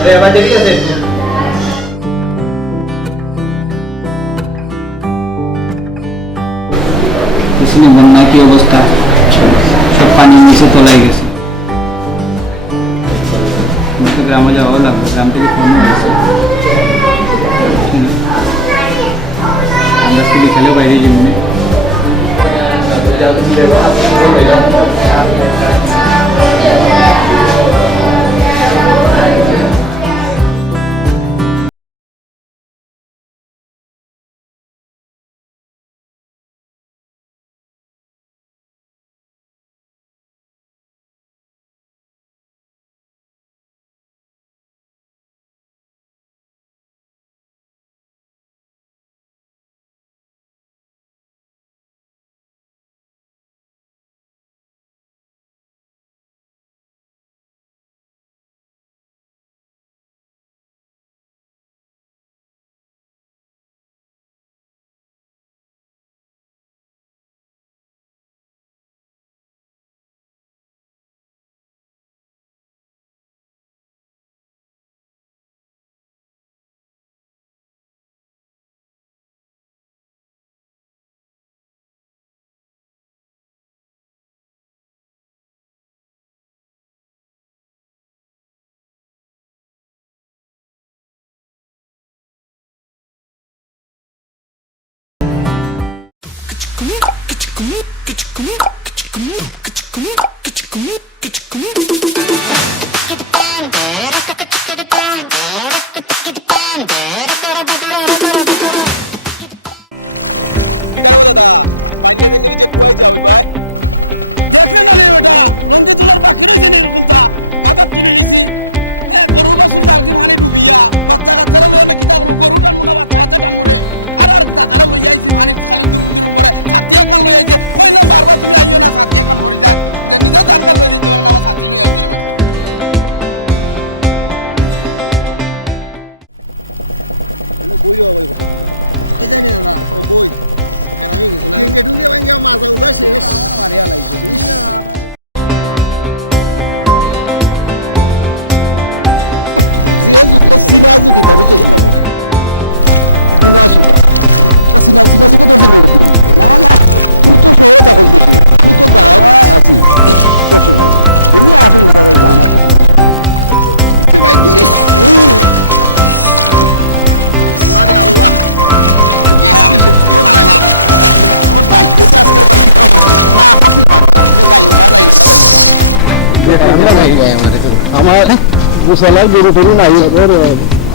আরে এবার দেরি আছে একটু। আসলে বন্যা কি অবস্থা, সব পানির নিচে তলাই গেছে। তো গ্রামে যাওয়াও লাগবে, গ্রাম থেকে ফোন হয়েছে আমরা আজকে বিকালেও বাইরে যাবনি। দাদা পাইনে দিন যে কুয়াই যাও ভাই দেখলে না রে বেটা লঙ্কি তোলার বাকি রয়েছে না এরকম তা মাথা তুলে লিছি গরু বাছুর তার কি পানি ডুবিয়া বাচ্চা কাচ্চারা লই না কিতা করবো গরু টানবো না বাচ্চা হাতে টানবো রে আর দাদারা লই আইছি পানি খালি দূর দূর করে ছাতি এখান লই আইছে কইলাম বারবার তুমি আইও না ছাতি এখান ভরি যায় যে নিজে দাঁড়কার লই যেতে পারে না আমার ছাতি লই আইছে রে বই হবে এই জানি না ও বই আর আমি কিছু না ঠেঙ্গে ঠুঙ্গে ভাঙ্গা মাজা উজা শেষ আমার মারিয়া লাইছে না যে যুগে সিনা যুগি তবে চলছে বিনা সুগা সিনা সিনা যুগে তো শুরু করতে না না তুই তো শহরে থাকস বেশি তুই তো গাঁও আছি তোর সময় তুমি আসুন আমার কথা ভাই দূরি মানে আল্লাহ তোর দায়িত্ব আজকে না খুশি পারো যাইও না আমার গোসালার গরু টরু নাই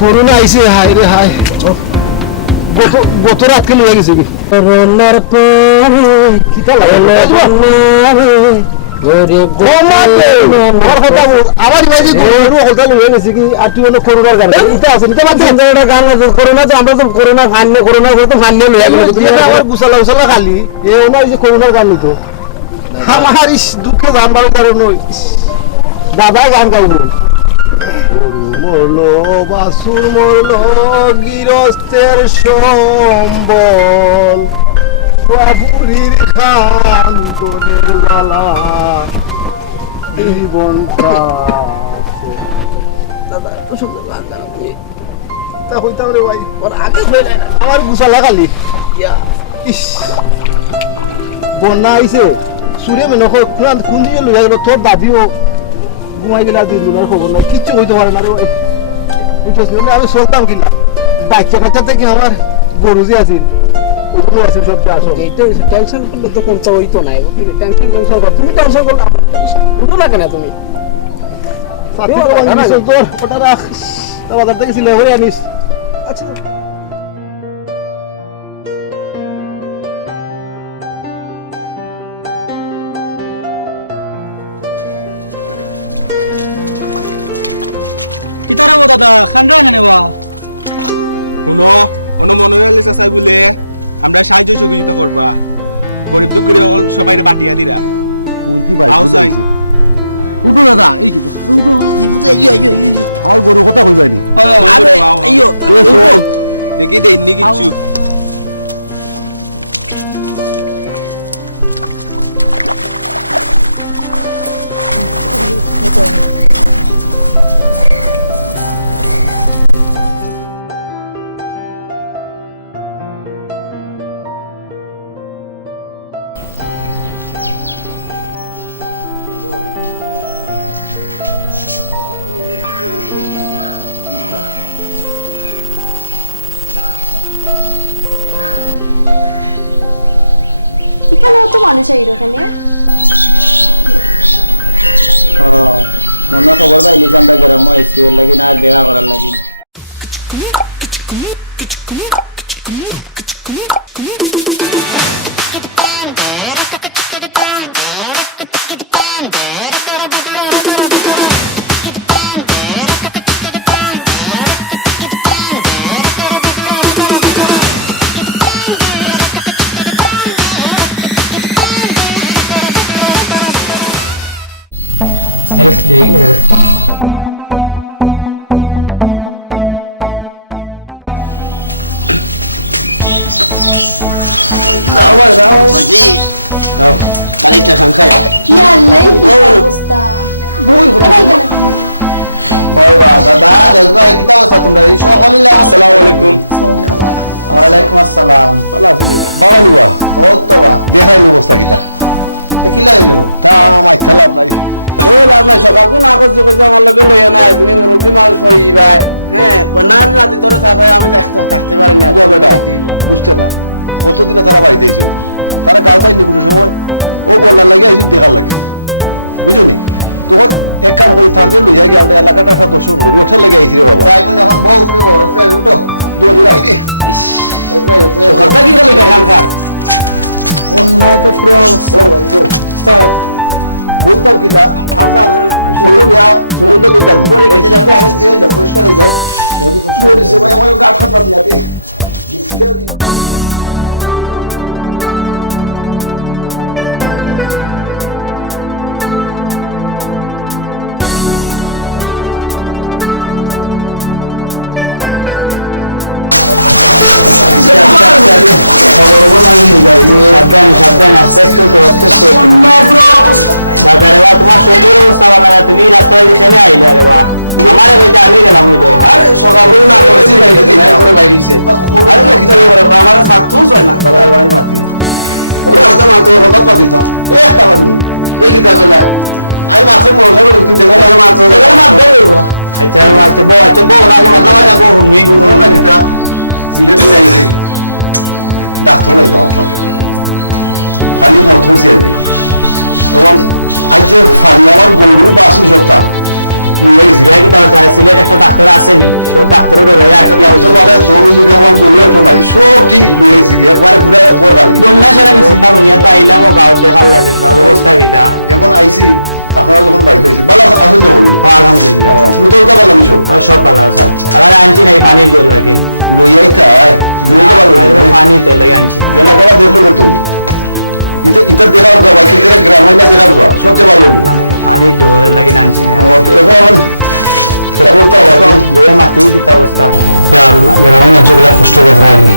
করোনা আইছে হাই রে হাই গত রাতকে লয়ে গেছে কি করোনার পরে কিটা লাগে আমার ইমাজি গরু হলতা লয়ে গেছে কি আর তুই হলো করোনার গান এটা আছে এটা বাদ দে গান আছে করোনা তো আমরা তো করোনা খান্নে করোনা করে তো খান্নে লয়ে গেল আমার গোসালা গোসালা খালি এ ওনার যে করোনার গান নিত আমার ইস দুঃখে জানবার কারণ দাদা গান গাইব গরু মরলো বাসুর মরলো গৃহস্থের সম্বল বাবুরির খান্দনের জ্বালায় জীবনটা দাদা এত সুন্দর গান গান আপনি তা হইতাম রে ভাই ওর আগে হয়ে যায় আমার গুছালা খালি ইস বন্যা আইছে সুরে মেন কোন দিকে লইয়া গেল তোর দাদিও ঘুমাই গেলা দিন দুনার খবর নাই কিচ্ছু হইতে পারে না রে ভাই বুঝছিস আমি চলতাম কিনা বাচ্চা কাচ্চা থেকে আমার গরু যে আছিল ওগুলো আছে সব আসো এইটা টেনশন করলে তো কোনটা হইতো না টেনশন কর তুমি টেনশন করলে বুঝো না কেন তুমি তোর ওটা রাখ তা বাজার থেকে সিলে হয়ে আনিস আচ্ছা কিতারা বো দাদা খান্ডা এনে নেবা শুনো অন্য মনোরঞ্জন চাচাই বলে আমরা সাহায্য সহযোগিতা করবা গরিব দুঃখী সবাই বাটিয়া দিরা উঠো দাদা এই কি উঠো আর গরু কথা কইবানি দেখি দেইনি কিচ্ছু এখানে অত মানুষ আইল এখানে মনে খবর পাইলি আমরা গ্রাম এসিওর লাগি না আর দেখা করার লাগি কালিটা খান খাই কি আল্লাহ কি অবস্থা বই ওই বা দাদা দাদা কি অবস্থা তোমরা এই সকলে আসসালামু আলাইকুম ওয়ালাইকুম আসসালাম ভালো আছেন বাবা নিবা ও তো বা দেখাই অবস্থা কিটা কি লাইলো তা মাই খেলাম নাই ও লাভ নাই সকাল কোন আগজ কইতে আমার লগে লইয়া না তুমি মুরব্বি মানুষ হই ভাই হ্যাঁ না রাতে তোরে থাকবে আমি থাকতে পারি না বেটা বুঝতে না কতদিনে তারা বাড়িতে আইছো তারা গাঁওতাই নিকুর সময় ও বলার লাগে আইছো দেখার লাগে বুঝলি তখন এক কাম করি থানতে লইয়া গিয়ে আমরা এলাকাটা একটা দর্শন করি ওঠার লাগে আইছি রে বাবা তাই মানে এখন বউ ফ্রে উঠো দুয়া সকালটা কি গেল দেখান কার অন্যায় তো পুরো স্টার্ট বলতাম কি না আপনার শুরু দিয়া শুরু তো কইতাম বলি গেছে যাতে আগে দিয়ে যাও পরিষ্কার হয়ে যাও বলি সে ভাই আমার গাছ খাত পাতি যাতে সাবধান আস্তে আস্তে বাজারে বা তোমার শরীরের অবস্থা ভালো না তুমি রাস্তায় এখানে আইলে রে বা আমারে কইতে আমি গেলাম ওই দই আরে সকাল করে না করেছি বাইরে না করে বাইরে হইছে আরে না কি করে আমার সাথুস হয় না দাদা ভাই মাতি ওটা তো মাতো কত পাতি তো একটা বানি এই কি দাদা আমি মাছে মরছে বলে তুই দেনা করে মাছ দেনা মাছ দেবো আচ্ছা বউ না না বউ হুমি না দিতা সিলেটে নাই রে ডাক্তার লাইতো আপনার খালি মথর সিয়াদি এবং আজ ফানি আমার গরু বাসুর সপ্তাহ সিলেট একটা ডাক্তার আসেনি সব ডাক্তারও ডরে ডাক্তার বলে জমি যদি আমার গরু একটা নাই সব ঠিক লয়ে গেছে একবারে পুরো তোর গাড়ি বন্যা সারা গেছি বাবুনিয়া তো আইলাম ও গাঁও দেখার লাগে গাঁও অবস্থা কিটা এখন আইছি আপনারা যখন বাড়িতে আইছি ভালো আছেন তো বলি আলহামদুলিল্লাহ তুমি তো ভালো আছো সব ভালো আছে আর আনছি নাই পানির জল লাগে লইয়াই তাই দুইটা ভালো পানি তেল লাগে আনছি গেলা করা দেখলো না তুমি এটা এটা দেখাও দাও বাকি থেকে গ্রামে না দেখাও সবচেয়ে ভালো পানি ডোরে লাগে আনছি এখন সেটা এখন বইয়া মাটি কি অবস্থা গ্রামে অঞ্চলগুলো কষ্ট করে রাখি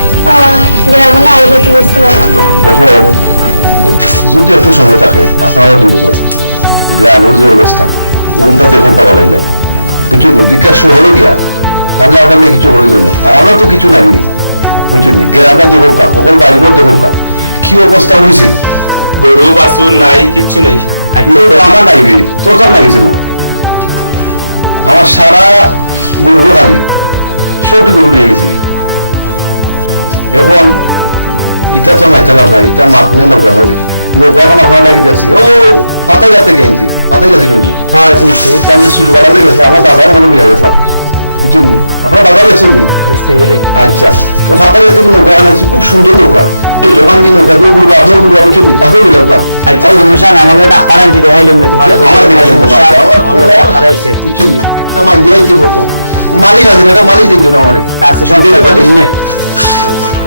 গ্রামে না আইলে তো বুঝতে পারলাম এখন যদি একটু সময় থাকে আপনারা দুজন গ্রামের যে অবস্থা ওগুলো দেখুন পাওয়া লাগলে কিছু অধিকার শুরু হলো গিয়া তাহলে আমরা কিছু হয়ে যাবে আর আমরা তো কিছু নাই বুঝলি গ্রামে দেখো কা সকল বাড়িঘর দেখো কা কি অবস্থা হয়েছে গরু বাছুর নাই কিচ্ছু নেই আমার নাই তোর কার লাগিয়েছে না আমার সারা গরু লাগে সবটি গরু নিয়ে গেছি এখন ইটা তো মাইতে লাগা ইটা মাথনে লাগা হলে নৌকা এখন আপনার লাগে দেখছি ও পাতা যাতে গেছি পাতা যাতে নদী হ্যাঁ শুনছি তাহলে শুরু বাড়াতে গেছে আমার দাদার মনে মিলে গেছে কিছু আপনার দাদা গেছেন আচ্ছা ও পাতা যাতে নৌকা আনাচ্ছি খুব সুন্দর নৌকা ওখান দিয়ে নৌকা দিয়ে ঘুরবো আপনার ঘুরবো আমি চলি আসলে মিলে আচ্ছা সমস্যা না আমাদের ডাক্তার আনছি দেখাইলাম না তোমার আমার কিছু আমার দিয়ে কি হতো মালিক আছে না মালিক দিতে না আমার আচ্ছা সব মালিক নেই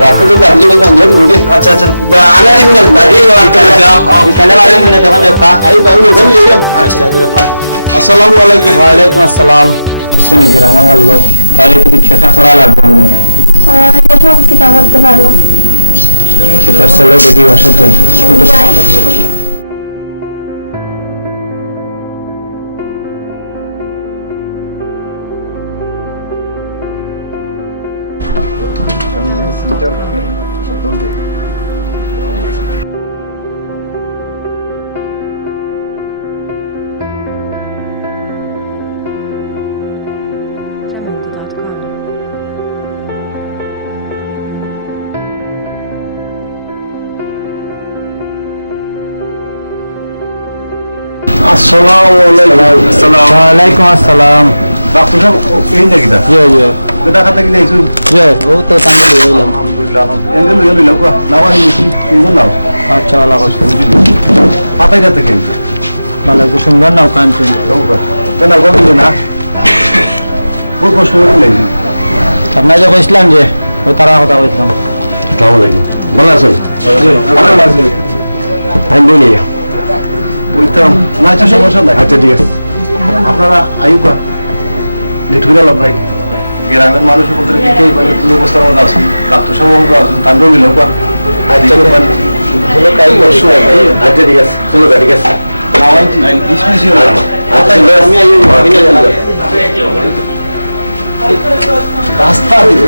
রাখো তো আপনি যখন জানেন বলে আচ্ছা আচ্ছা আনা দিন না দাঁড়িয়ে কালে वाले मैंने देखा जब का आई बाबू लोग ले जाओ अच्छा अस्सलाम वालेकुम वालेकुम अस्सलाम सुनिए जरा हमारा लोग तारे तो छोटा थोड़ा लग गया দেখো কি করতে পারো সেটা চলো দেখি আসো তো ওয়ালাইকুম আসসালাম। ডাক্তার সাহেব এই নাকি দা জি জি এটা খাতা কি দিয়েছো জি ও তো তামিল হইলাম। আলহামদুলিল্লাহ এন্ডেল হইলো কোয়া নাও আমি তিনজন নাও আচ্ছা আল্লাহ কষ্ট পাতাই যাতে কেন ভালো কি সুন্দর নাও কাঞ্চন কেন বলবেন না বহুত কষ্ট করে লাগবে আপনার যে কইছিলাম যে ও তারা কথা কইছিলাম। আসসালামু আলাইকুম ভালো আছেন ভালো আছেন আমি বলি বুঝতাম না আচ্ছা সমস্যা নাই আচ্ছা ঠিক আছে আপনারা আইবা লিটুরা লাভ নাই গ্রামের মানুষের মধ্যে দেখেই মানে কোনো অবস্থার মধ্যে আসুন ডাক্তার সাহেব আসুন তান্ডব মিল হোক আচ্ছা চলো কাই করছো আচ্ছা ঠিক আছে চলো ঠিক আছে রাস্তা দিবে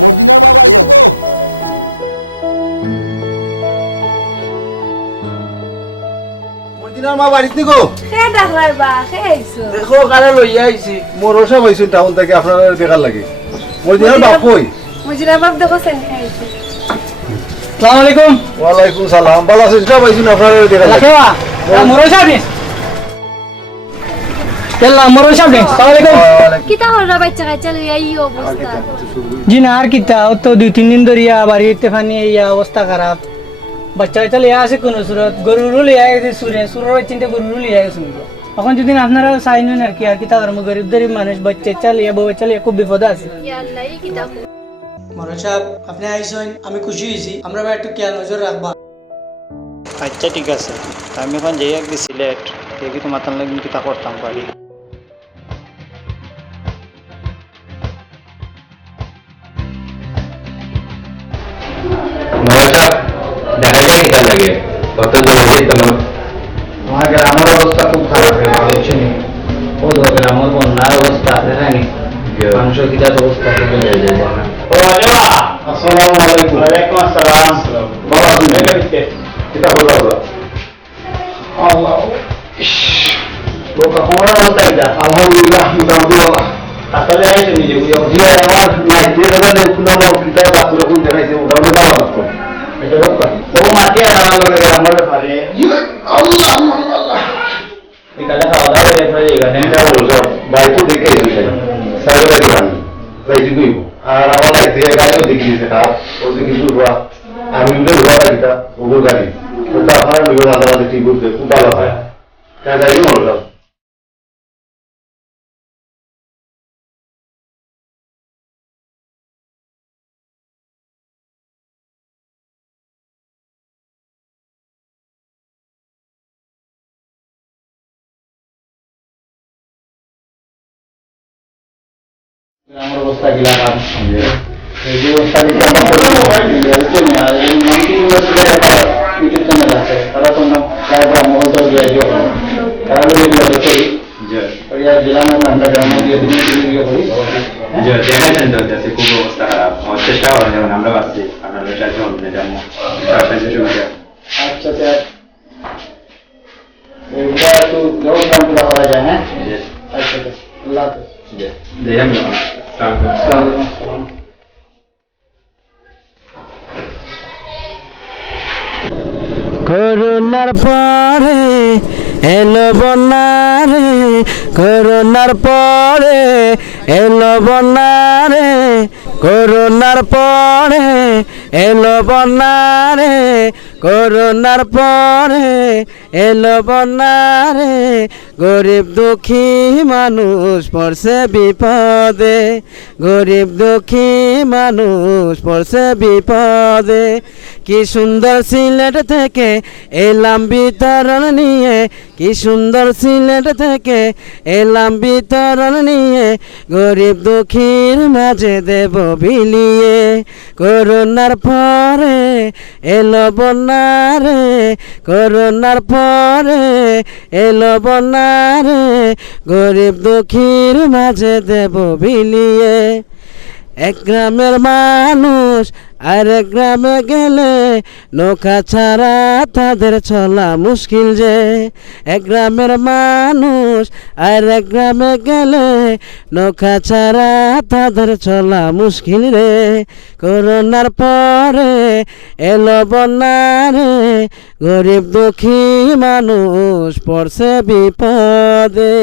মর্জিনার বাবা আইছো গো মর্জিনার মা বাড়িতে গো দেখো কারে লইয়া আইছি মরসা হইছেন টাউন থেকে আপনার বেকার লাগে মর্জিনার বাপ কই মজিরার বাপ দেখো সেন খাইছে। আসসালামু আলাইকুম। ওয়ালাইকুম সালাম ভালো আছেন সব হইছেন আপনার বেকার লাগে রাখেবা মরসা আপনি কেলা মরসা আপনি আসসালামু আলাইকুম। কিতা হরা বাচ্চা কাচ্চা লইয়া এই অবস্থা। জি না আর কিতা ও তো 2-3 দিন ধরিয়া বাড়িতে ফানি এই অবস্থা খারাপ বাচ্চা কাচ্চা লিয়া আছে কোন সুরত গরুরু লিয়া গেছে সুরের চিন্তা গরুরু লিয়া গেছে এখন যদি আপনারা চাইনেন আর কি আর কিতা করবো গরিব মানুষ বাচ্চা চালিয়া বউ চালিয়া খুব বিপদ আছে। মরণ সাহেব আপনি আইসেন আমি খুশি হয়েছি আমরা একটু খেয়াল নজর রাখবা। আচ্ছা ঠিক আছে আমি এখন যাই একদিন সিলেট দেখি তোমার তাহলে কিতা করতাম পারি। আমার অবস্থা খুব খারাপ আমার বন্যার অবস্থা আছে জানি মানুষ কিটা অবস্থা হয়ে যায় ও মাকে আমার লগে আমার ব্যাপারে আল্লাহ আল্লাহ এখানে খাওয়া দাওয়া করে পরে এখানে এটা বলছো বাইরে দেখে এসেছে সাইডে দিলাম বাইরে কইব আর আমার লাগতে গাড়িও দেখি দিতে খারাপ ও যে কিছু রোয়া আমি উঠে রোয়া দিতা ওগো গাড়ি ওটা আমার লোক মাঝে ঠিক করতে খুব ভালো হয় তাই যাই বললো আমার অবস্থা গিলা খারাপ এই যে অবস্থা দিতে আমার ইউটিউব চ্যানেল আছে তারা তো না প্রায় ব্রাহ্মণ তো দিয়ে দিও তারা ভিডিও করি ওইয়া জেলার আমরা গ্রাম দিয়ে ভিডিও করি যে দেখেছেন তো যাতে খুব অবস্থা খারাপ আমার চেষ্টা করেন যেমন আমরা ভাবছি আপনাদের সাথে অন্য যেমন আচ্ছা স্যার এইটা একটু ব্যবস্থা করা যায় হ্যাঁ আচ্ছা আল্লাহ হাফেজ দেখেন করোনার পরে এলো বন্যা রে, করোনার পরে এলো বন্যা রে, করোনার পরে এলো বন্যা রে, করোনার পরে এলো বন্যা রে, গরিব দুঃখী মানুষ পড়ছে বিপদে, গরিব দুঃখী মানুষ পড়ছে বিপদে। কি সুন্দর সিলেট থেকে এলাম বিতরণ নিয়ে, কি সুন্দর সিলেট থেকে এলাম বিতরণ নিয়ে, গরিব দুঃখীর মাঝে দেব বিলিয়ে। করোনার পরে এলো বন্যা রে, করোনার পরে এলো বন্যা রে, গরিব দুঃখীর মাঝে দেব বিলিয়ে। এক গ্রামের মানুষ আরেক গ্রামে গেলে নৌকা ছাড়া তাদের চলা মুশকিল যে, এক গ্রামের মানুষ আরেক গ্রামে গেলে নৌকা ছাড়া তাদের চলা মুশকিল রে। করোনার পরে এলো বন্যা রে, গরিব দুঃখী মানুষ পড়ছে বিপদে।